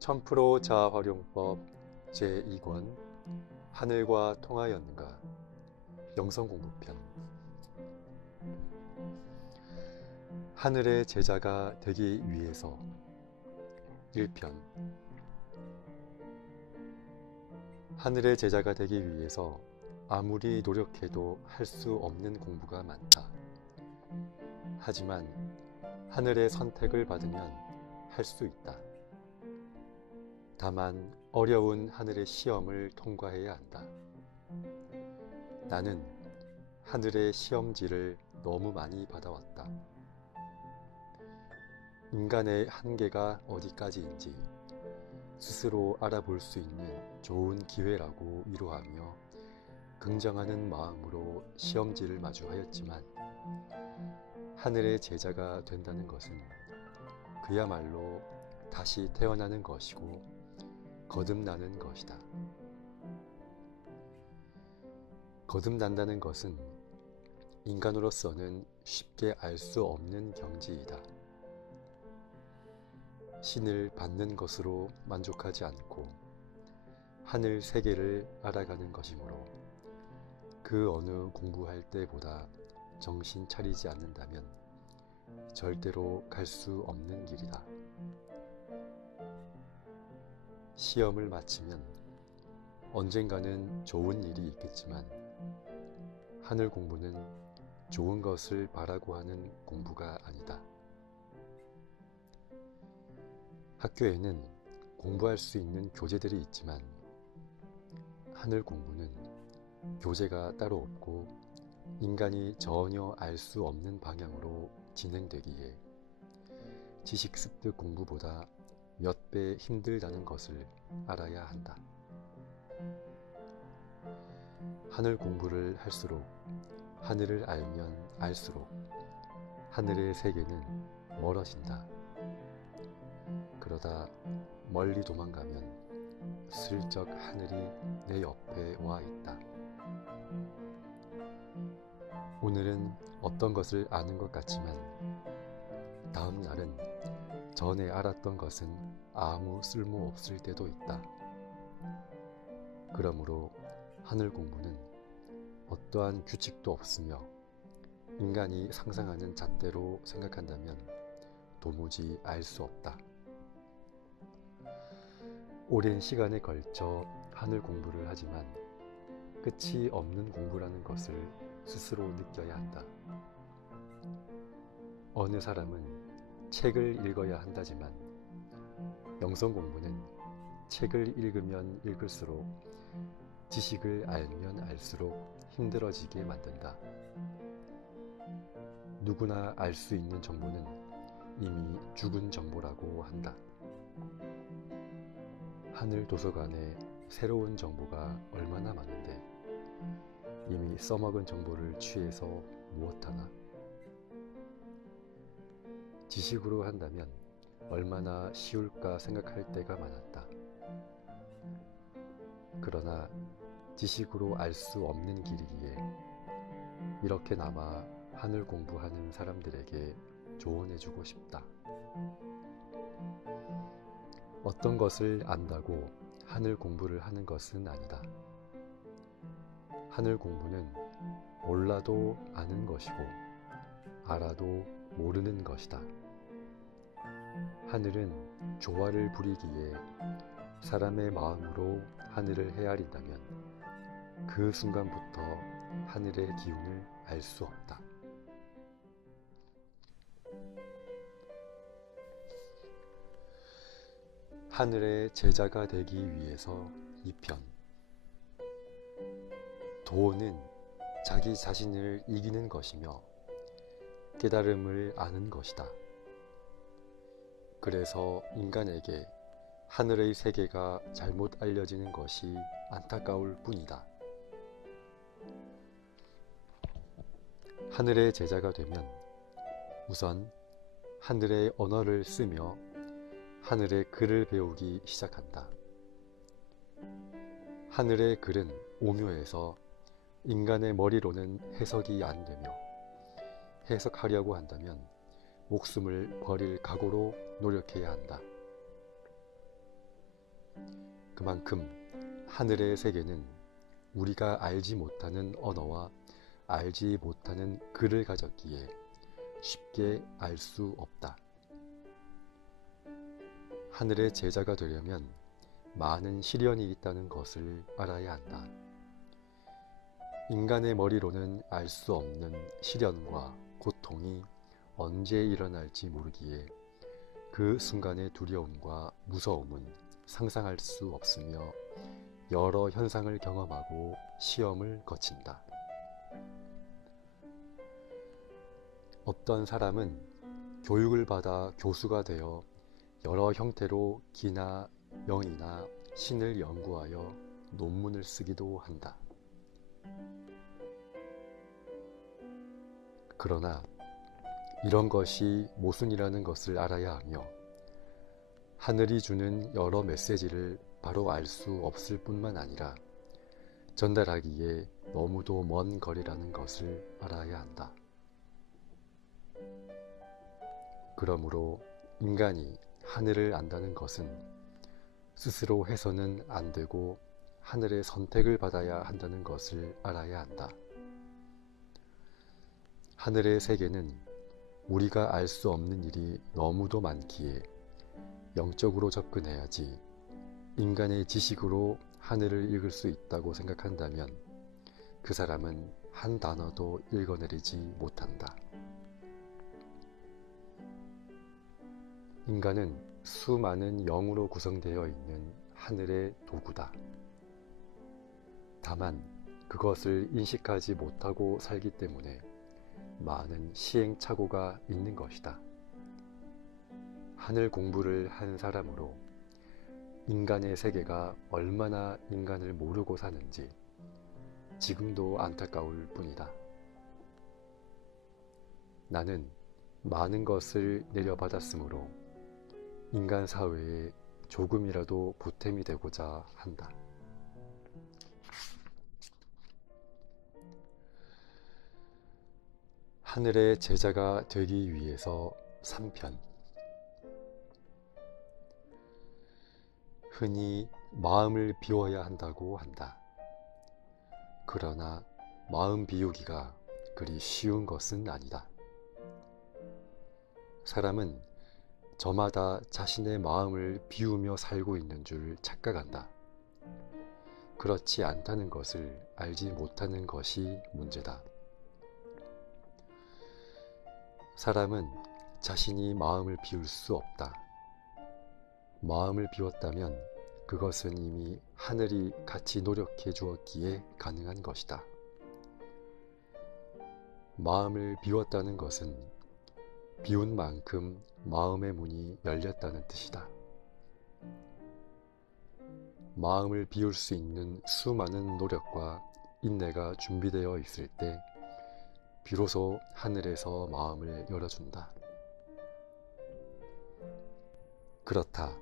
천프로 자아활용법 제2권 하늘과 통하였는가 영성공부편. 하늘의 제자가 되기 위해서 1편. 하늘의 제자가 되기 위해서 아무리 노력해도 할 수 없는 공부가 많다. 하지만 하늘의 선택을 받으면 할 수 있다. 다만 어려운 하늘의 시험을 통과해야 한다. 나는 하늘의 시험지를 너무 많이 받아왔다. 인간의 한계가 어디까지인지 스스로 알아볼 수 있는 좋은 기회라고 위로하며 긍정하는 마음으로 시험지를 마주하였지만 하늘의 제자가 된다는 것은 그야말로 다시 태어나는 것이고 거듭나는 것이다. 거듭난다는 것은 인간으로서는 쉽게 알 수 없는 경지이다. 신을 받는 것으로 만족하지 않고 하늘 세계를 알아가는 것이므로 그 어느 공부할 때보다 정신 차리지 않는다면 절대로 갈 수 없는 길이다. 시험을 마치면 언젠가는 좋은 일이 있겠지만 하늘 공부는 좋은 것을 바라고 하는 공부가 아니다. 학교에는 공부할 수 있는 교재들이 있지만 하늘 공부는 교재가 따로 없고 인간이 전혀 알 수 없는 방향으로 진행되기에 지식 습득 공부보다 몇 배 힘들다는 것을 알아야 한다. 하늘 공부를 할수록 하늘을 알면 알수록 하늘의 세계는 멀어진다. 그러다 멀리 도망가면 슬쩍 하늘이 내 옆에 와 있다. 오늘은 어떤 것을 아는 것 같지만 다음 날은 전에 알았던 것은 아무 쓸모 없을 때도 있다. 그러므로 하늘 공부는 어떠한 규칙도 없으며 인간이 상상하는 잣대로 생각한다면 도무지 알 수 없다. 오랜 시간에 걸쳐 하늘 공부를 하지만 끝이 없는 공부라는 것을 스스로 느껴야 한다. 어느 사람은 책을 읽어야 한다지만 영성 공부는 책을 읽으면 읽을수록 지식을 알면 알수록 힘들어지게 만든다. 누구나 알 수 있는 정보는 이미 죽은 정보라고 한다. 하늘 도서관에 새로운 정보가 얼마나 많은데 이미 써먹은 정보를 취해서 무엇하나. 지식으로 한다면 얼마나 쉬울까 생각할 때가 많았다. 그러나 지식으로 알 수 없는 길이기에 이렇게나마 하늘 공부하는 사람들에게 조언해주고 싶다. 어떤 것을 안다고 하늘 공부를 하는 것은 아니다. 하늘 공부는 몰라도 아는 것이고 알아도 모르는 것이다. 하늘은 조화를 부리기에 사람의 마음으로 하늘을 헤아린다면 그 순간부터 하늘의 기운을 알 수 없다. 하늘의 제자가 되기 위해서 2편. 도는 자기 자신을 이기는 것이며 깨달음을 아는 것이다. 그래서 인간에게 하늘의 세계가 잘못 알려지는 것이 안타까울 뿐이다. 하늘의 제자가 되면 우선 하늘의 언어를 쓰며 하늘의 글을 배우기 시작한다. 하늘의 글은 오묘해서 인간의 머리로는 해석이 안 되며 해석하려고 한다면 목숨을 버릴 각오로 노력해야 한다. 그만큼 하늘의 세계는 우리가 알지 못하는 언어와 알지 못하는 글을 가졌기에 쉽게 알 수 없다. 하늘의 제자가 되려면 많은 시련이 있다는 것을 알아야 한다. 인간의 머리로는 알 수 없는 시련과 고통이 언제 일어날지 모르기에 그 순간의 두려움과 무서움은 상상할 수 없으며 여러 현상을 경험하고 시험을 거친다. 어떤 사람은 교육을 받아 교수가 되어 여러 형태로 기나 영이나 신을 연구하여 논문을 쓰기도 한다. 그러나 이런 것이 모순이라는 것을 알아야 하며 하늘이 주는 여러 메시지를 바로 알 수 없을 뿐만 아니라 전달하기에 너무도 먼 거리라는 것을 알아야 한다. 그러므로 인간이 하늘을 안다는 것은 스스로 해서는 안 되고 하늘의 선택을 받아야 한다는 것을 알아야 한다. 하늘의 세계는 우리가 알 수 없는 일이 너무도 많기에 영적으로 접근해야지 인간의 지식으로 하늘을 읽을 수 있다고 생각한다면 그 사람은 한 단어도 읽어내리지 못한다. 인간은 수많은 영으로 구성되어 있는 하늘의 도구다. 다만 그것을 인식하지 못하고 살기 때문에 많은 시행착오가 있는 것이다. 하늘 공부를 한 사람으로 인간의 세계가 얼마나 인간을 모르고 사는지 지금도 안타까울 뿐이다. 나는 많은 것을 내려받았으므로 인간 사회에 조금이라도 보탬이 되고자 한다. 하늘의 제자가 되기 위해서 3편. 흔히 마음을 비워야 한다고 한다. 그러나 마음 비우기가 그리 쉬운 것은 아니다. 사람은 저마다 자신의 마음을 비우며 살고 있는 줄 착각한다. 그렇지 않다는 것을 알지 못하는 것이 문제다. 사람은 자신이 마음을 비울 수 없다. 마음을 비웠다면 그것은 이미 하늘이 같이 노력해 주었기에 가능한 것이다. 마음을 비웠다는 것은 비운 만큼 마음의 문이 열렸다는 뜻이다. 마음을 비울 수 있는 수많은 노력과 인내가 준비되어 있을 때 비로소 하늘에서 마음을 열어준다. 그렇다.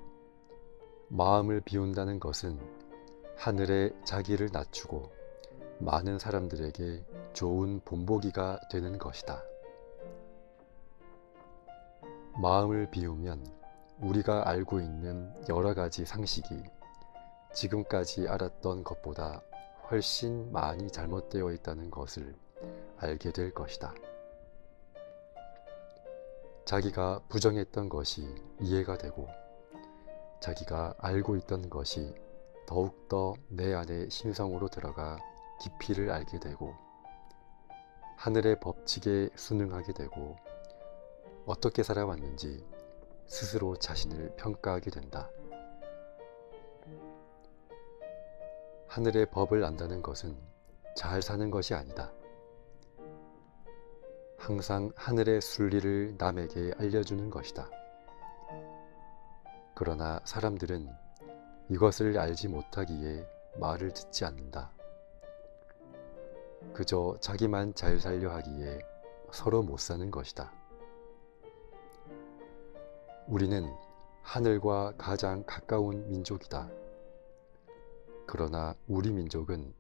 마음을 비운다는 것은 하늘에 자기를 낮추고 많은 사람들에게 좋은 본보기가 되는 것이다. 마음을 비우면 우리가 알고 있는 여러 가지 상식이 지금까지 알았던 것보다 훨씬 많이 잘못되어 있다는 것을 알게 될 것이다. 자기가 부정했던 것이 이해가 되고 자기가 알고 있던 것이 더욱더 내 안의 심성으로 들어가 깊이를 알게 되고 하늘의 법칙에 순응하게 되고 어떻게 살아왔는지 스스로 자신을 평가하게 된다. 하늘의 법을 안다는 것은 잘 사는 것이 아니다. 항상 하늘의 순리를 남에게 알려주는 것이다. 그러나 사람들은 이것을 알지 못하기에 말을 듣지 않는다. 그저 자기만 잘 살려 하기에 서로 못 사는 것이다. 우리는 하늘과 가장 가까운 민족이다. 그러나 우리 민족은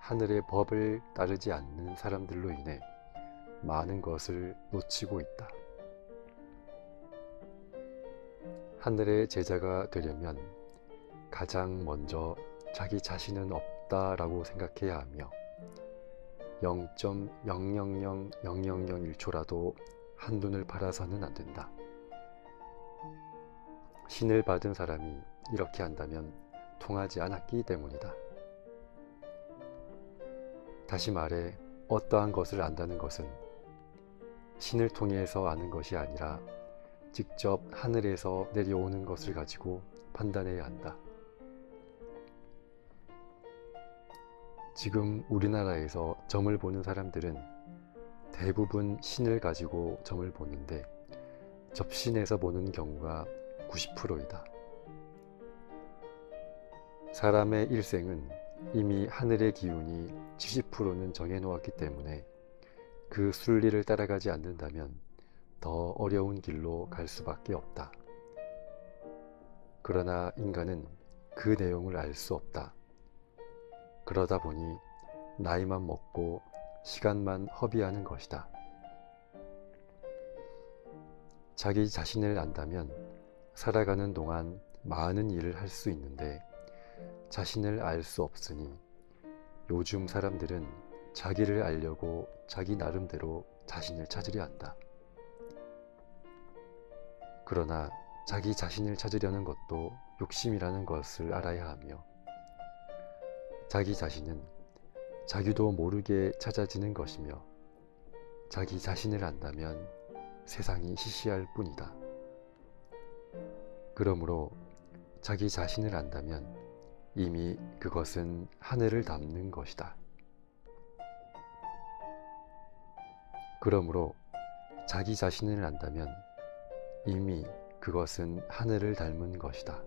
하늘의 법을 따르지 않는 사람들로 인해 많은 것을 놓치고 있다. 하늘의 제자가 되려면 가장 먼저 자기 자신은 없다라고 생각해야 하며 0.000001초라도 한눈을 팔아서는 안 된다. 신을 받은 사람이 이렇게 한다면 통하지 않았기 때문이다. 다시 말해 어떠한 것을 안다는 것은 신을 통해서 아는 것이 아니라 직접 하늘에서 내려오는 것을 가지고 판단해야 한다. 지금 우리나라에서 점을 보는 사람들은 대부분 신을 가지고 점을 보는데 접신해서 보는 경우가 90%이다. 사람의 일생은 이미 하늘의 기운이 70%는 정해놓았기 때문에 그 순리를 따라가지 않는다면 더 어려운 길로 갈 수밖에 없다. 그러나 인간은 그 내용을 알 수 없다. 그러다 보니 나이만 먹고 시간만 허비하는 것이다. 자기 자신을 안다면 살아가는 동안 많은 일을 할 수 있는데 자신을 알 수 없으니 요즘 사람들은 자기를 알려고 자기 나름대로 자신을 찾으려 한다. 그러나 자기 자신을 찾으려는 것도 욕심이라는 것을 알아야 하며 자기 자신은 자기도 모르게 찾아지는 것이며 자기 자신을 안다면 세상이 시시할 뿐이다. 그러므로 자기 자신을 안다면 이미 그것은 하늘을 닮는 것이다. 그러므로 자기 자신을 안다면 이미 그것은 하늘을 닮은 것이다.